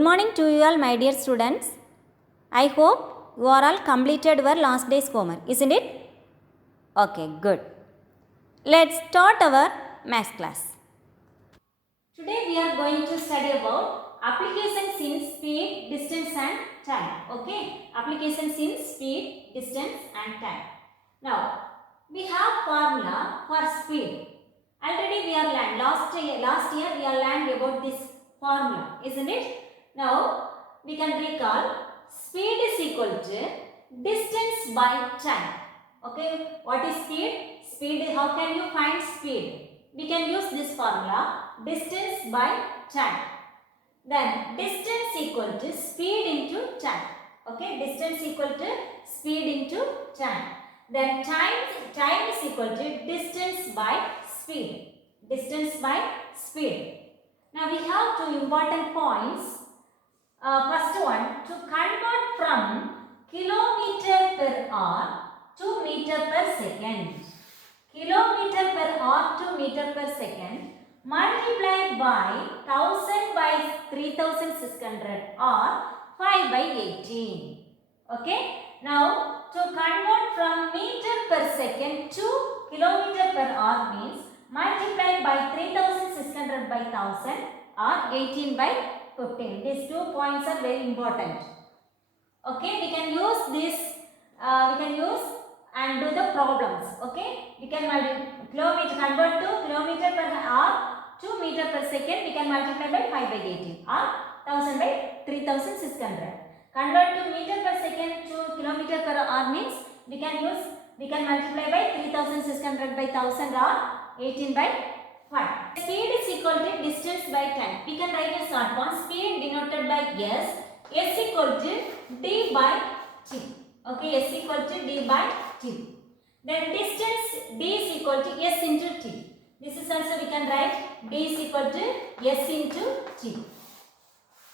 Good morning to you all, my dear students. I hope you are all completed your last day's homework, isn't it? Okay, good. Let's start our math class. Today we are going to study about applications in speed, distance and time. Okay, applications in speed, distance and time. Now, we have formula for speed. Already we are learned, last year we are learned about this formula, isn't it? Now, we can recall speed is equal to distance by time. Okay, what is speed? Speed, how can you find speed? We can use this formula, distance by time. Then distance equal to speed into time. Okay, distance equal to speed into time. Then time is equal to distance by speed. Distance by speed. Now we have two important points. First one, to convert from kilometer per hour to meter per second. Kilometer per hour to meter per second multiplied by 1000 by 3600 or 5 by 18. Okay. Now, to convert from meter per second to kilometer per hour means multiplied by 3600 by 1000 or 18 by 15. These 2 points are very important. Okay, we can use this, and do the problems. Okay, we can convert to kilometer per hour to meter per second. We can multiply by 5 by 18 or 1000 by 3600. Convert to meter per second to kilometer per hour means we can multiply by 3600 by 1000 or 18 by 5. Speed is equal to distance by time. We can write a short form. Speed denoted by S. S equal to D by T. Okay, S equal to D by T. Then distance D is equal to S into T. This is also we can write D is equal to S into T.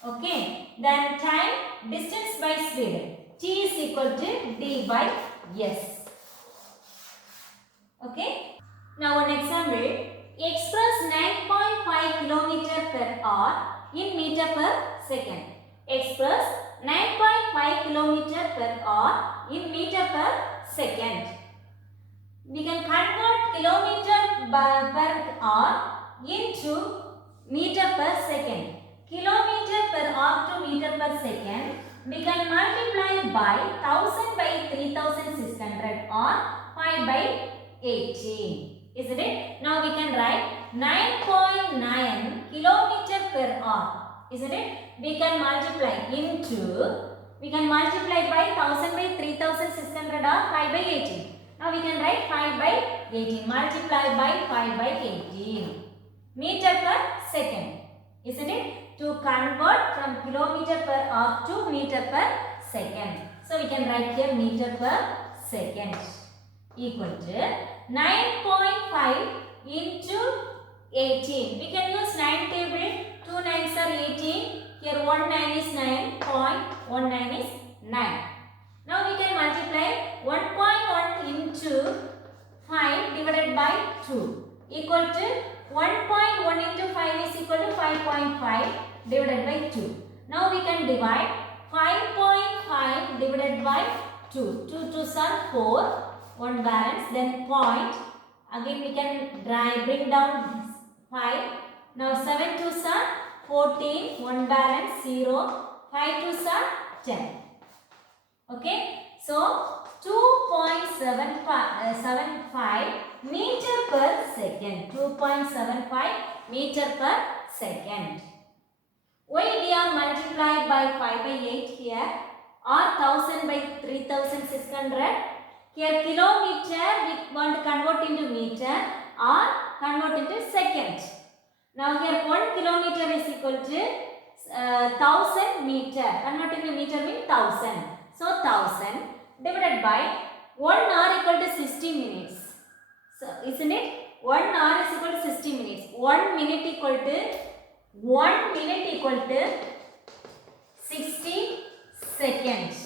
Okay. Then time, distance by speed. T is equal to D by S. Okay. Now one example. Express 9.5 km per hour in meter per second. Express 9.5 km per hour in meter per second. We can convert kilometer per hour into meter per second. Kilometer per hour to meter per second, we can multiply by 1000 by 3600 or 5 by 18. Isn't it? Now we can write 9.9 kilometer per hour. Isn't it? We can multiply by 1000 by 3600 or 5 by 18. Now we can write 5 by 18. Multiply by 5 by 18. Meter per second. Isn't it? To convert from kilometer per hour to meter per second. So we can write here meter per second equal to 9.5 into 18. We can use 9 table. 2 9s are 18. Here 1 9 is 9.19 is 9. Now we can multiply 1.1 into 5 divided by 2 equal to 1.1 into 5 is equal to 5.5 divided by 2. Now we can divide 5.5 divided by 2. 2 2s are 4. 1 balance, then point. Again we can bring down 5. Now 7 2s are 14. 1 balance 0. 5 2s are 10. Okay. So 2.75 meter per second. 2.75 meter per second. Why we are multiplied by 5 by 8 here or 1000 by 3600? Here kilometer we want to convert into meter or convert into second. Now here 1 kilometer is equal to 1000 meter. Convert into meter means 1000. So 1000 divided by 1 hour equal to 60 minutes. So isn't it? 1 hour is equal to 60 minutes. 1 minute equal to 60 seconds.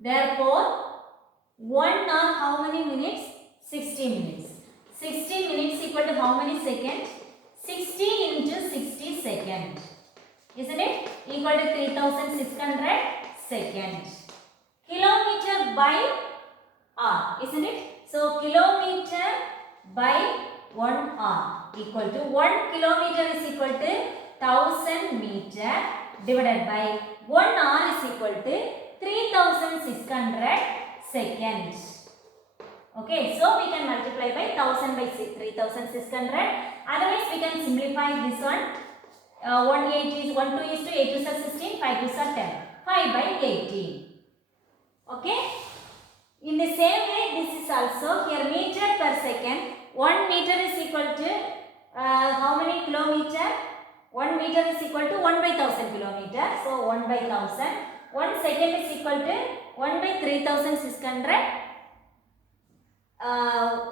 Therefore 1 hour how many minutes? 60 minutes. 60 minutes equal to how many seconds? 60 into 60 seconds. isn't it? Equal to 3600 seconds. Kilometer by hour, isn't it? So kilometer by 1 hour equal to 1 kilometer is equal to 1000 meter divided by 1 hour is equal to 3600 seconds. Okay, so we can multiply by 1000 by 3600. Otherwise, we can simplify this one. 1 8 is 1 2 is to 8 2 is 16, 5 2 is 10. 5 by 18. Okay. In the same way, this is also here meter per second. 1 meter is equal to how many kilometer? 1 meter is equal to 1 by 1000 kilometer. So 1 by 1000. 1 second is equal to 1 by 3600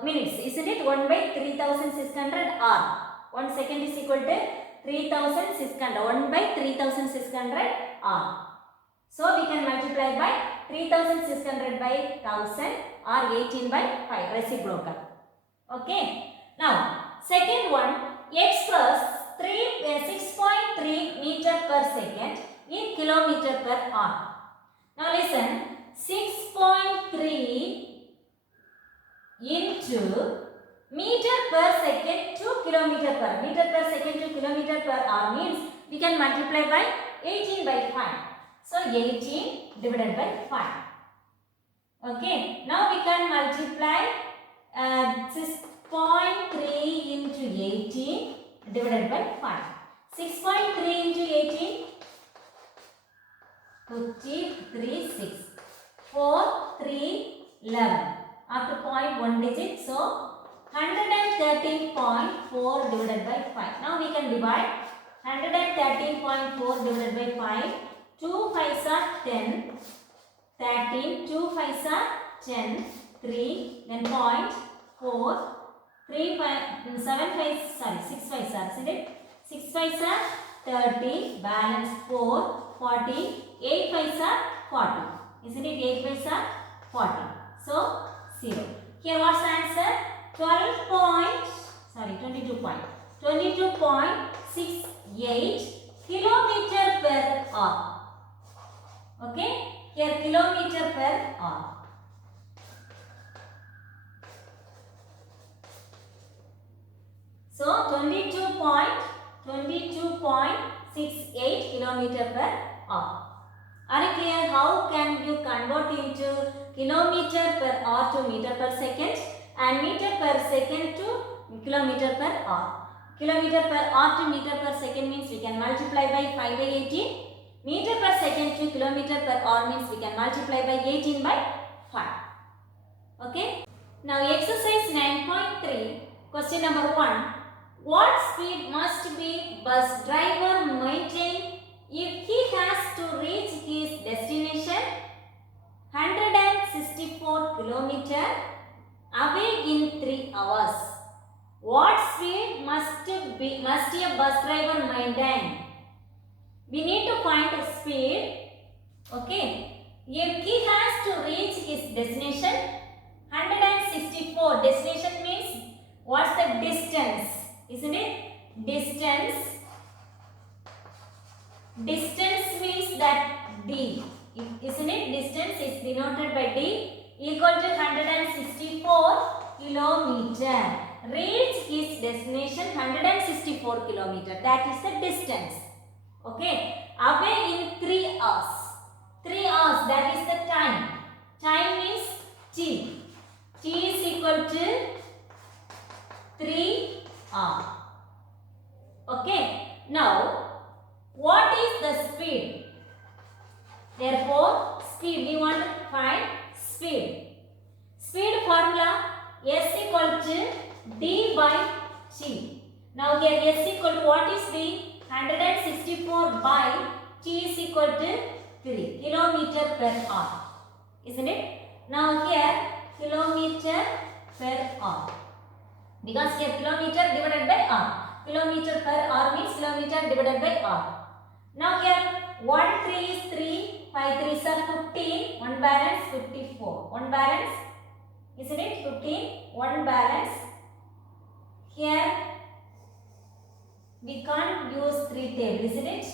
minutes. Isn't it? 1 by 3600 hour. 1 second is equal to 3600. 1 by 3600 hour. So we can multiply by 3600 by 1000 or 18 by 5 reciprocal. Okay. Now second one, express 6.3 meter per second in kilometer per hour. Now listen, 6.3 into meter per second to kilometer per meter per second to kilometer per hour means we can multiply by 18 by 5. So 18 divided by 5. Okay. Now we can multiply 6.3 into 18 divided by 5. 6.3 into 18, 53, 6. 4, 3, 11. After point 1 digit, so 113.4 divided by 5. Now we can divide 113.4 divided by 5. 2 5s are 10, 13, 2 5s are 10, 3, then point 4, 3 5, 7 5s, sorry, 6 5s are, isn't it? 6 5s are 30, balance 4, 40, 8 5s are 40, isn't it? 8 5s are 40, so 0. Here what's the answer? 22.68 kilometer per hour. Okay, here kilometer per hour. So 22.68 kilometer per hour. Are you clear how can you convert into kilometer per hour to meter per second and meter per second to kilometer per hour? Kilometer per hour to meter per second means we can multiply by 5 by 18. Meter per second to kilometer per hour means we can multiply by 18 by 5. Okay. Now exercise 9.3, question number 1. What speed must be bus driver maintain if he has to reach his destination 164 km away in 3 hours? What speed must a bus driver maintain? We need to find the speed. Okay. If he has to reach his destination 164, destination means what's the distance? Isn't it? Distance means that D. Isn't it? Distance is denoted by D equal to 164 kilometer. Reach his destination 164 kilometer. That is the distance. Okay. Away in 3 hours. 3 hours, that is the time. Time means T. T is equal to 3 hours. Okay. Now, what is the speed? Therefore, speed, we want to find speed. Speed formula S equal to D by T. Now here S equal to what is D? 164 by T is equal to 3 kilometer per hour. Isn't it? Now here kilometer per hour. Because here kilometer divided by hour. Kilometer per hour means kilometer divided by hour. Now here 1 3 is 3, 5 3s are 15, 1 balance 54. 1 balance, isn't it? 15, 1 balance. Here we can't use 3 table, isn't it?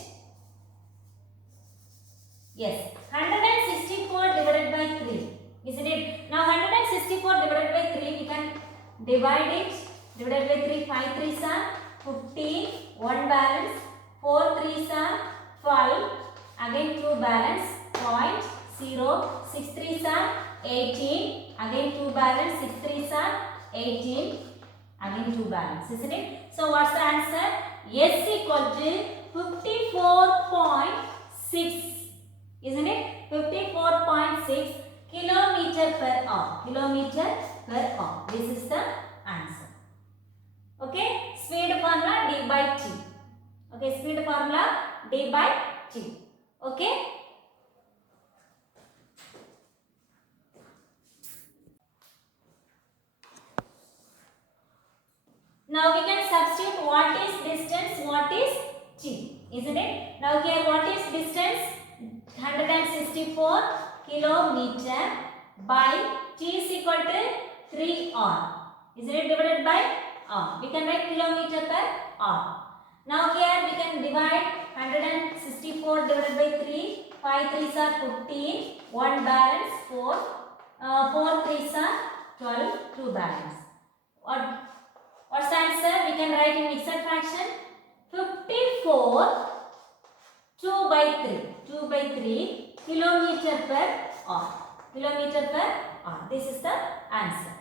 Yes, 164 divided by 3. Isn't it? Now 164 divided by 3, we can divide it. Divided by 3, 5 3s are 15, 1 balance, 4 3s are 12, again 2 balance, point, 0, 6 3s are 18, again 2 balance, 6 3s are 18, again 2 balance, isn't it? So what's the answer? S equal to 54.6. Isn't it? 54.6 kilometer per hour. Kilometer per hour. This is the answer. Okay. Speed formula d by t. Okay. Speed formula d by t. Okay. Now we can substitute what is distance, what is t. Isn't it? Now here what is distance? 164 kilometer by t is equal to 3r. Isn't it divided by r? We can write kilometer per hour. Now here we can divide 164 divided by 3. 5 3s are 15. 1 balance 4. 4 3s are 12. 2 balance. What's the answer? We can write in mixed fraction. 54 2 by 3. 2 by 3 kilometer per hour. Kilometer per hour. This is the answer.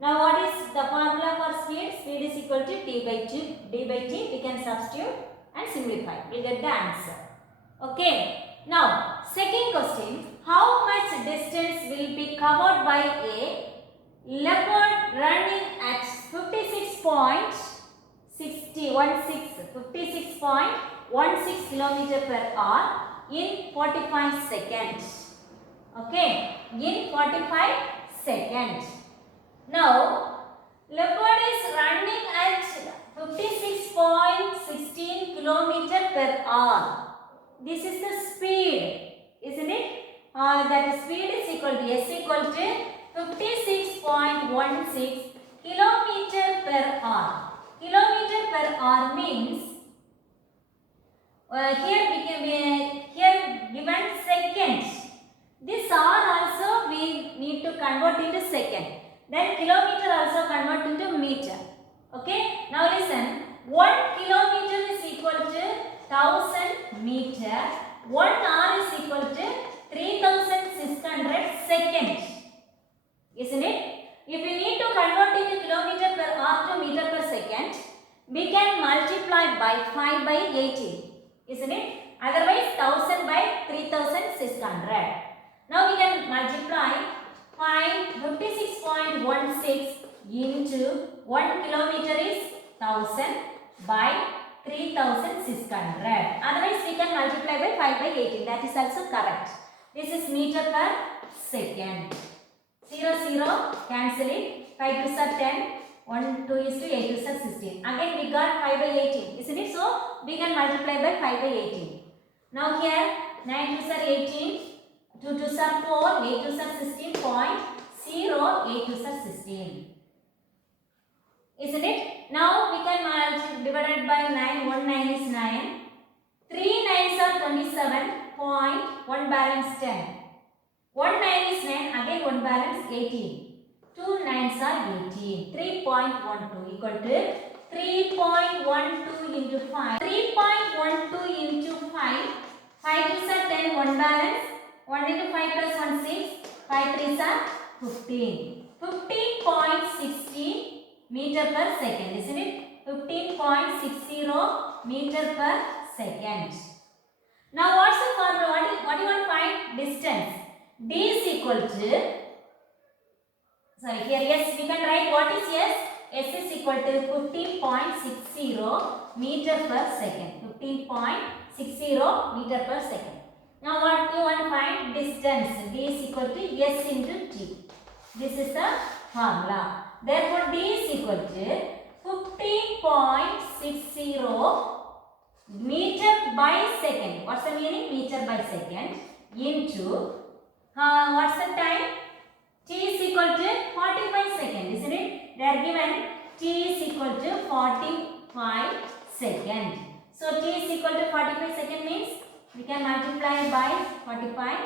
Now what is the formula for speed? Speed is equal to d by t. D by t we can substitute and simplify. We get the answer. Okay. Now second question. How much distance will be covered by a leopard running at 56.16 kilometer per hour in 45 seconds. Okay, in 45 seconds. Now, leopard is running at 56.16 kilometer per hour. This is the speed, isn't it? That speed is equal to S equal to 56.16 kilometer per hour. Kilometer per hour means here given seconds. This hour also we need to convert into second. Then kilometer also convert into meter. Okay. Now listen. 1 kilometer is equal to 1000 meter. 1 hour is equal to 3600 seconds. Isn't it? If we need to convert into kilometer per hour to meter per second, we can multiply by 5 by 80. Isn't it? Otherwise 1000 by 3600. Now we can multiply 56.16 into 1 kilometer is 1000 by 3600. Otherwise we can multiply by 5 by 18. That is also correct. This is meter per second. 0 0 cancel it. 5 2s are 10. 1 2 is to 8 2s are 16. Again we got 5 by 18. Isn't it? So we can multiply by 5 by 18. Now here 9 2s are 18. 2 2s are 4. 8 2s are 16.0. 8 2s are 16. Isn't it? Now we can multiply divided by 9. 1 9 is 9. 3 9s are 27. 1 balance 10. 1 9 is 9. Again 1 balance 18. 2 9s are 18. 3.12 equal to 3.12 into 5. 3.12 into 5. 5 2s are 10. 1 balance. 1 into 5 plus 1 6. 5 3s are 15. 15.60 meter per second. Isn't it? 15.60 meter per second. Now what's the formula? What do you want to find? Distance. D is equal to, sorry, here yes, we can write what is S? S is equal to 15.60 meter per second. 15.60 meter per second. Now what do you want to find? Distance. D is equal to S into T. This is the formula. Therefore D is equal to 15.60 meter by second. What's the meaning? Meter by second into what's the time? T is equal to 45 seconds, isn't it? They are given T is equal to 45 seconds. So T is equal to 45 seconds means We can multiply by 45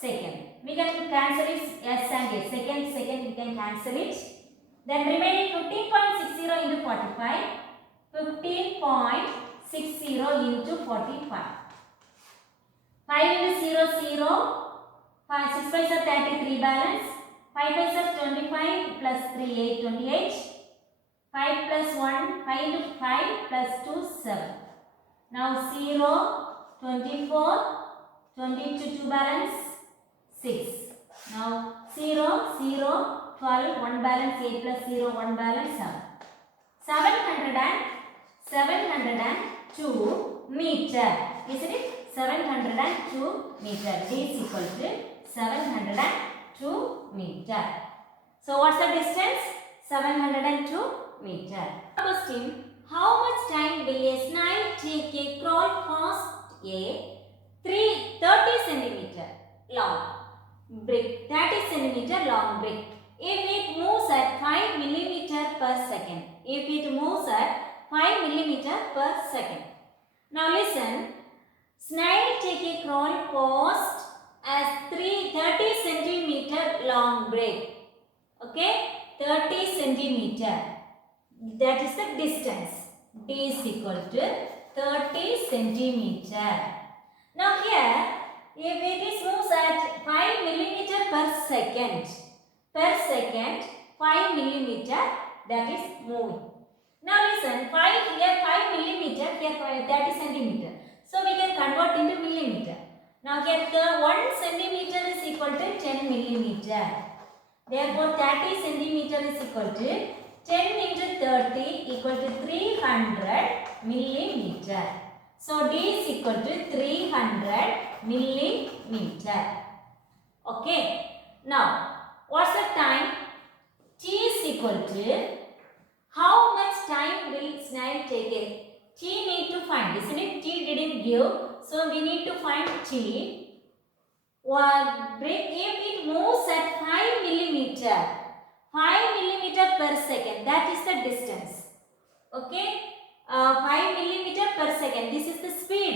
second. We can cancel it s and s. Second we can cancel it. Then remaining 15.60 into 45. 15.60 into 45. 5 into 0, 0. 6 5s are 33 balance. 5 5s are 25 plus 3, 8, 28. 5 plus 1, 5 into 5 plus 2, 7. Now 0, 24, 22, 2 balance, 6. Now 0, 0, 12, 1 balance, 8 plus 0, 1 balance, 7. 702 meter. Isn't it? 702 meter. D is equal to 702 meter. So what's the distance? 702 meter. Question. How much time will a snail take a crawl past a 30 centimeter long brick? 30 centimeter long brick. If it moves at 5 millimeter per second. If it moves at 5 millimeter per second. Now listen. Snail take a crawl past as 30 centimeter long brick. Okay, 30 centimeter. That is the distance. D is equal to 30 centimeter. Now here, if it is moves at 5 millimeter per second, 5 millimeter, that is moving. Now listen, 5 here 5 millimeter, here 30 centimeter. So we can convert into millimeter. Now here 1 centimeter is equal to 10 millimeter. Therefore 30 centimeter is equal to 10 into 30 equal to 300 millimeter. So D is equal to 300 millimeter. Okay. Now what's the time? T is equal to how much time will snail take it? T need to find, isn't it? T didn't give, so we need to find T. If it moves at 5 millimeter per second, that is the distance. Okay, 5 millimeter per second. This is the speed.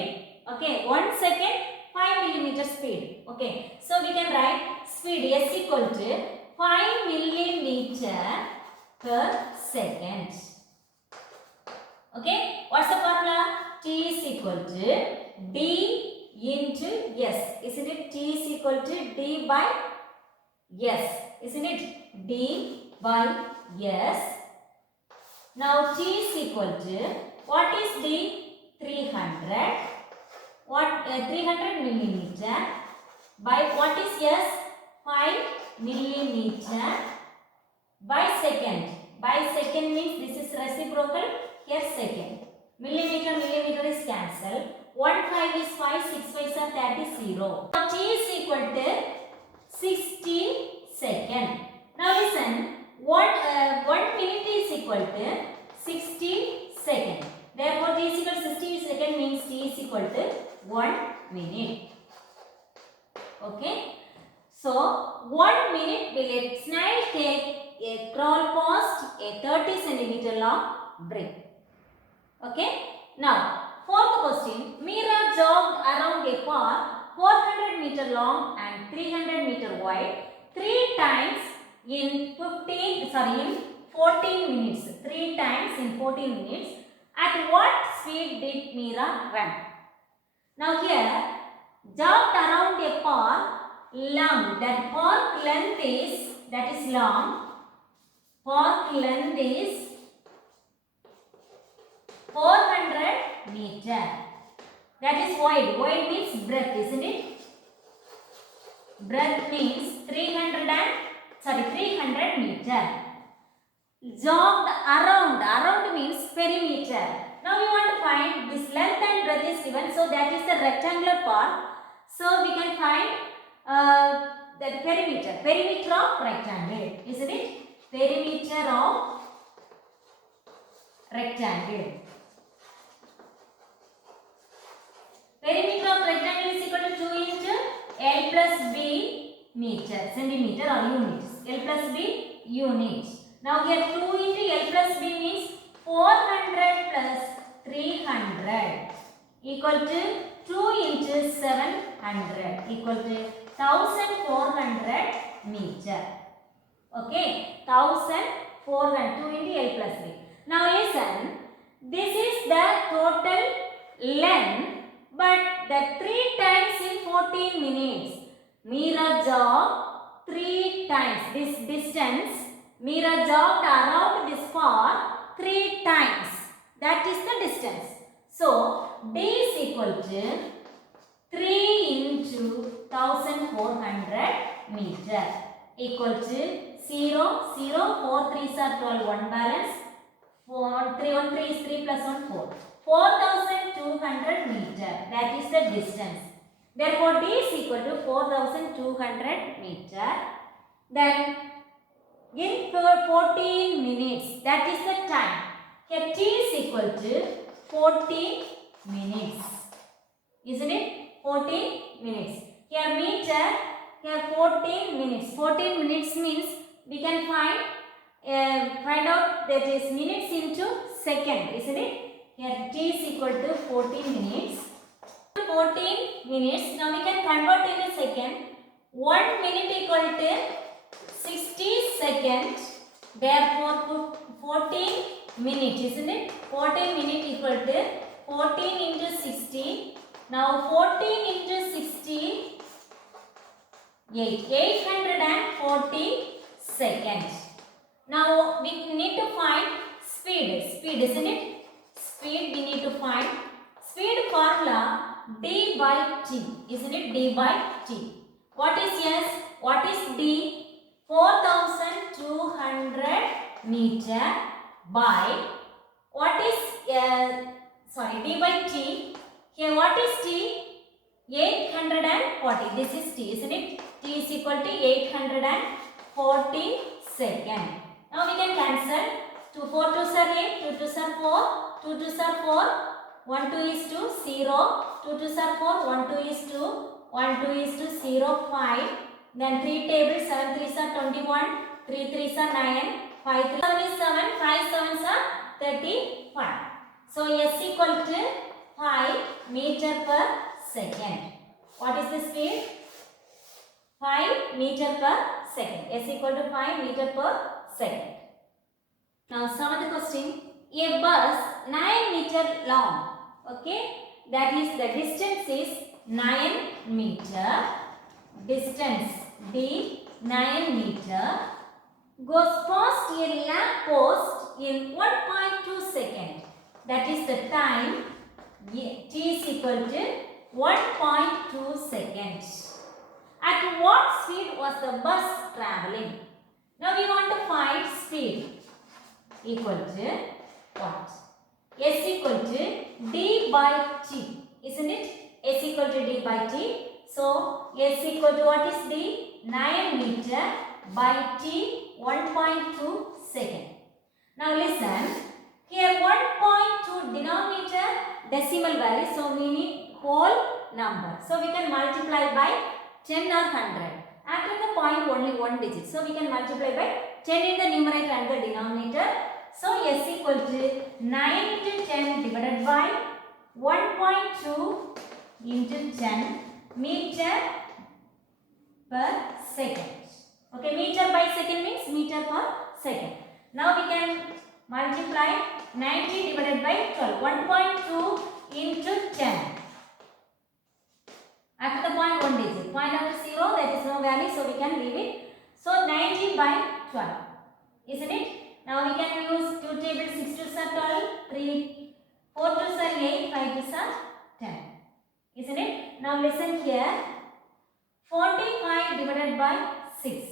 Okay, 1 second, 5 millimeter speed. Okay, so we can write speed S equal to 5 millimeter per second. Okay, what's the formula? T is equal to D into S. Isn't it? T is equal to D by S. Isn't it? D by S. Now T is equal to, what is D? 300. 300 millimeter by what is S? 5 millimeter by second. By second means this is reciprocal. Here second. Millimeter is cancelled. 1 5 is 5, 6 5 are 30, 0. Now T is equal to 60 second. Now listen, 1 minute is equal to 60 second. Therefore T is equal to 60 second means T is equal to 1 minute. Okay. So 1 minute will a snail take a crawl past a 30 centimeter long brick. Okay. Now fourth question. Meera jogged around a park 400 meter long and 300 meter wide 3 times in 14 minutes. 3 times in 14 minutes. At what speed did Meera run? Now here, jogged around a park long. That park length is, that is long. Park length is 400 meter. That is wide. Wide means breadth, isn't it? Breadth means 300 meter. Jogged around. Around means perimeter. Now we want to find this length and breadth is given. So that is the rectangular part. So we can find the perimeter. Perimeter of rectangle. Isn't it? Perimeter of rectangle. Perimeter of rectangle is equal to 2 into L plus B meter, centimeter or units. L plus B units. Now here 2 into L plus B means 400 plus 300 equal to 2 into 700 equal to 1400 meter. Okay, 1400, 2 into L plus B. Now listen, this is the total length, but the 3 times in 14 minutes. Meera jogged 3 times this distance. Meera jogged around this part 3 times. That is the distance. So, D is equal to 3 into 1400 meter equal to 0, 0, 4 3s are 12, 1 balance, 4, 3, 1 3 is 3 plus 1, 4. 4200 meter, that is the distance. Therefore, D is equal to 4200 meter. Then, in 14 minutes, that is the time. Here, T is equal to 14 minutes. Isn't it? 14 minutes. Here, meter, here 14 minutes. 14 minutes means we can find out that is minutes into second, isn't it? Here, T is equal to 14 minutes. 14 minutes. Now we can convert into second. 1 minute equal to 60 seconds. Therefore, 14 minutes, isn't it? 14 minutes equal to 14 into 60. Now 14 into 60, 840 seconds. Now we need to find speed, isn't it? Speed we need to find. Speed formula d by t, isn't it? D by t. What is S? What is D? 4200 meter by what is d by t. Here what is t? 840. This is t, isn't it? T is equal to 840 second. Now we can cancel. 2 4 2s are 8, 2 2s are 4, 2 2s are 4, 1 2 is 2, 0, 2 2s are 4, 1 2 is 2, 1 2 is 2, 0, 5. Then 3 tables, 7 3s are 21, 3 3s are 9, 5 3 7 is 7, 5 7s are 35. So S equal to 5 meter per second. What is the speed? 5 meter per second. S equal to 5 meter per second. Now seventh question. A bus 9 meter long. Okay. That is the distance is 9 meter. Distance D 9 meter. Goes past a lamp post in 1.2 second. That is the time. T is equal to 1.2 seconds. At what speed was the bus traveling? Now we want to find speed. Equal to what? S equal to D by T. Isn't it? S equal to D by T. So, S equal to what is D? 9 meter by T 1.2 second. Now listen. Here 1.2 denominator decimal value. So, we need whole number. So, we can multiply by 10 or 100. After the point only one digit. So, we can multiply by 10 in the numerator and the denominator. So, S equal to 9 into 10 divided by 1.2 into 10 meter per second. Okay, meter by second means meter per second. Now, we can multiply 90 divided by 12. 1.2 into 10. After the point one digit. Point after 0, that is no value, so we can leave it. So, 90 by 12. Isn't it? Now we can use 2 tables, 6 2s are 12, 3, 4 2s are 8, 5 2s are 10. Isn't it? Now listen here. 45 divided by 6.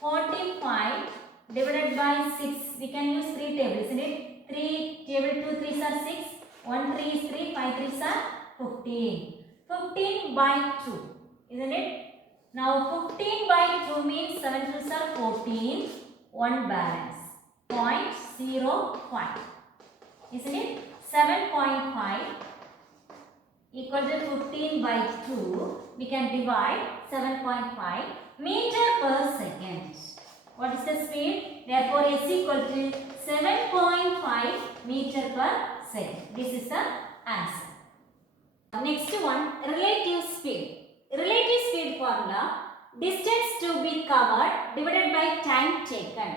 45 divided by 6. We can use 3 tables, isn't it? 3 table 2 3s are 6, 1 3 is 3, 5 3s are 15. 15 by 2. Isn't it? Now 15 by 2 means 7 2s are 14, 1 balance. 0.05, isn't it? 7.5 equal to 15 by 2. We can divide 7.5 meter per second. What is the speed? Therefore, S equal to 7.5 meter per second. This is the answer. Next one, relative speed. Relative speed formula, distance to be covered divided by time taken.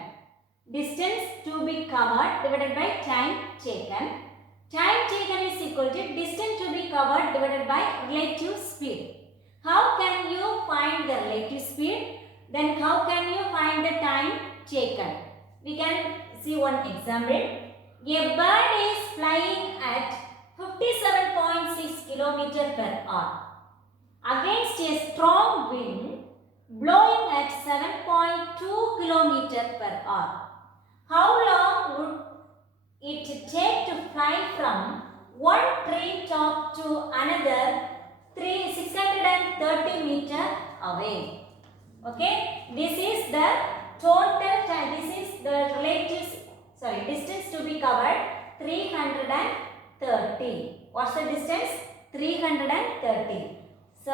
Distance to be covered divided by time taken. Time taken is equal to distance to be covered divided by relative speed. How can you find the relative speed? Then how can you find the time taken? We can see one example. A bird is flying at 57.6 km per hour against a strong wind blowing at 7.2 km per hour. How long would it take to fly from one tree top to another 630 meter away? Okay, this is the total time. This is the relative, distance to be covered 330. What's the distance? 330. So,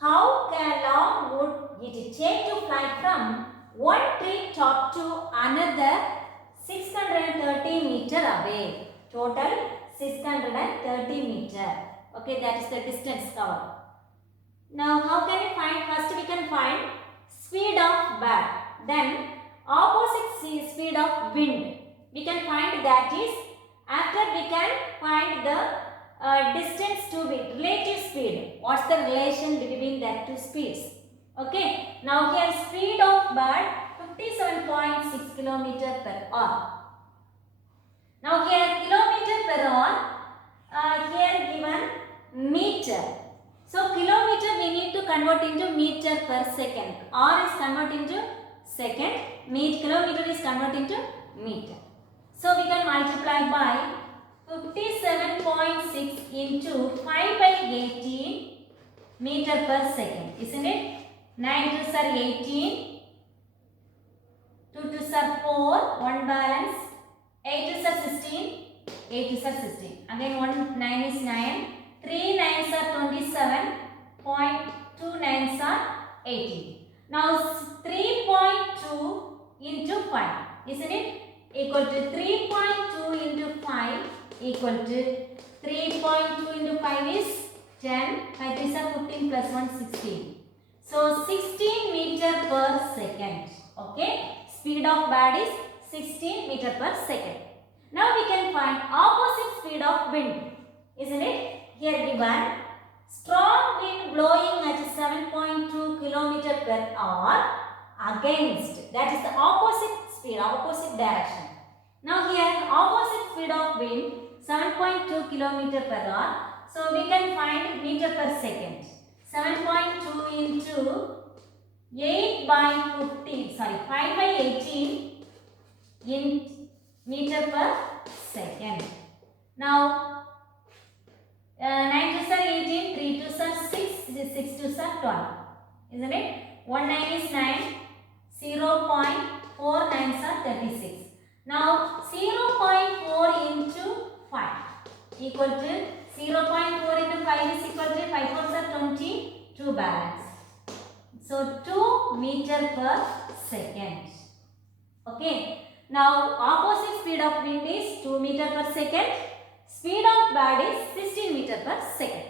how long would it take to fly from one tree top to another 630 meter away? Total 630 meter. Okay, that is the distance covered. Now, how can we find? First, we can find speed of bird. Then, opposite speed of wind. We can find that is, after we can find the distance to be relative speed. What's the relation between that two speeds? Okay. Now, here speed of bird 57.6 km per hour. Now, here kilometer per hour. Here given meter. So, kilometer we need to convert into meter per second. R is converted into second. Kilometer is converted into meter. So, we can multiply by 57.6 into 5 by 18 meter per second. Isn't it? 9 2s are 18. 2 2s are 4. 1 balance. 8 2s are 16. 8 2s are 16. Again 1 9 is 9. 3 9s are 27. 2 9s are 18. Now 3.2 into 5. Isn't it? Equal to 3.2 into 5 equal to 3.2 into 5 is 10. 5 3s are 15 plus 1 16. So 16 meter per second. Okay. Speed of bird is 16 meter per second. Now we can find opposite speed of wind. Isn't it? Here given strong wind blowing at 7.2 km per hour against, that is the opposite speed, opposite direction. Now here opposite speed of wind 7.2 km per hour. So we can find meter per second. 7.2 into 8 by 15, 5 by 18 in meter per second. Now 9 2s are 18, 3 2s are 6, 6 2s are 12. Isn't it? 1 9 is 9, 0.4 9s are 36. Now 0.4 into 5 equal to 0.4 into 5 is equal to 5 4s are 20, 2 balance. So 2 meter per second. Okay. Now opposite speed of wind is 2 meter per second. Speed of bird is 16 meter per second.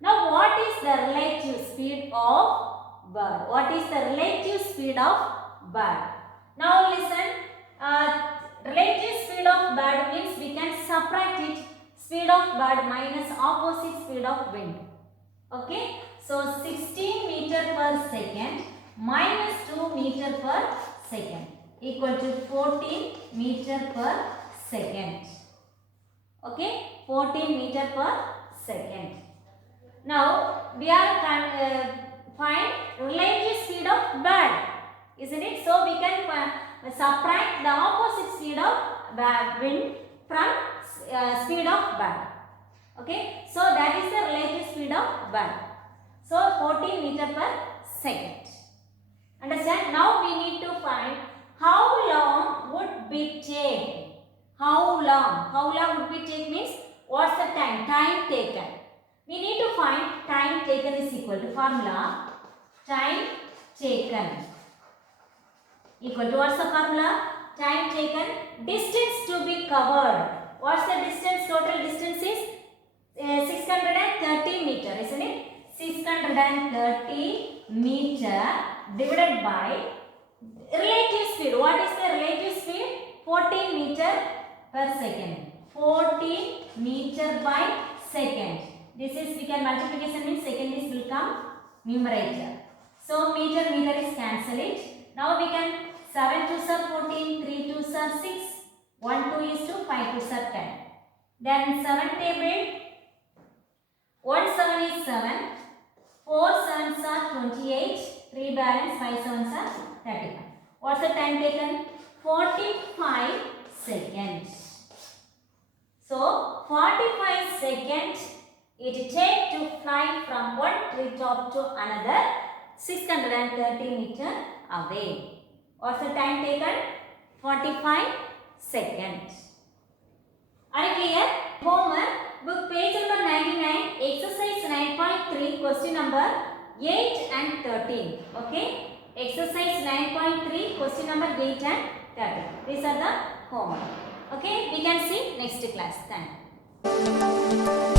Now what is the relative speed of bird? What is the relative speed of bird? Now listen. Relative speed of bird means we can subtract it. Speed of bird minus opposite speed of wind. Okay. So 16 meter per second minus 2 meter per second equal to 14 meter per second. Okay, 14 meter per second. Now we are find relative speed of bird, isn't it? So we can subtract the opposite speed of wind from speed of bird. Okay, so that is the relative speed of bird. So 14 meter per second. Understand? Now we need to find how long would we take. How long? How long would we take means what's the time? Time taken. We need to find time taken is equal to formula time taken equal to what's the formula? Time taken distance to be covered. What's the distance? Total distance is 630 meter, isn't it? 630 meter divided by relative speed. What is the relative speed? 14 meter per second. 14 meter by second. This is, we can multiplication means second is will come numerator. So meter is cancel it. Now we can 7 2s are 14, 3 2s are 6, 1 2 is 2, 5 2s are 10. Then 7 table, 1 7 is 7, 4 7s are 28, 3 balance, 5 7s are 35. What's the time taken? 45 seconds. So 45 seconds it takes to fly from one treetop to another 630 meter away. What's the time taken? 45 seconds. Are you clear? Homework, book page number 99, exercise 9.3, question number 8 and 13. Okay? Exercise 9.3, question number 8 and 13. These are the homework. Okay? We can see next class. Thank you.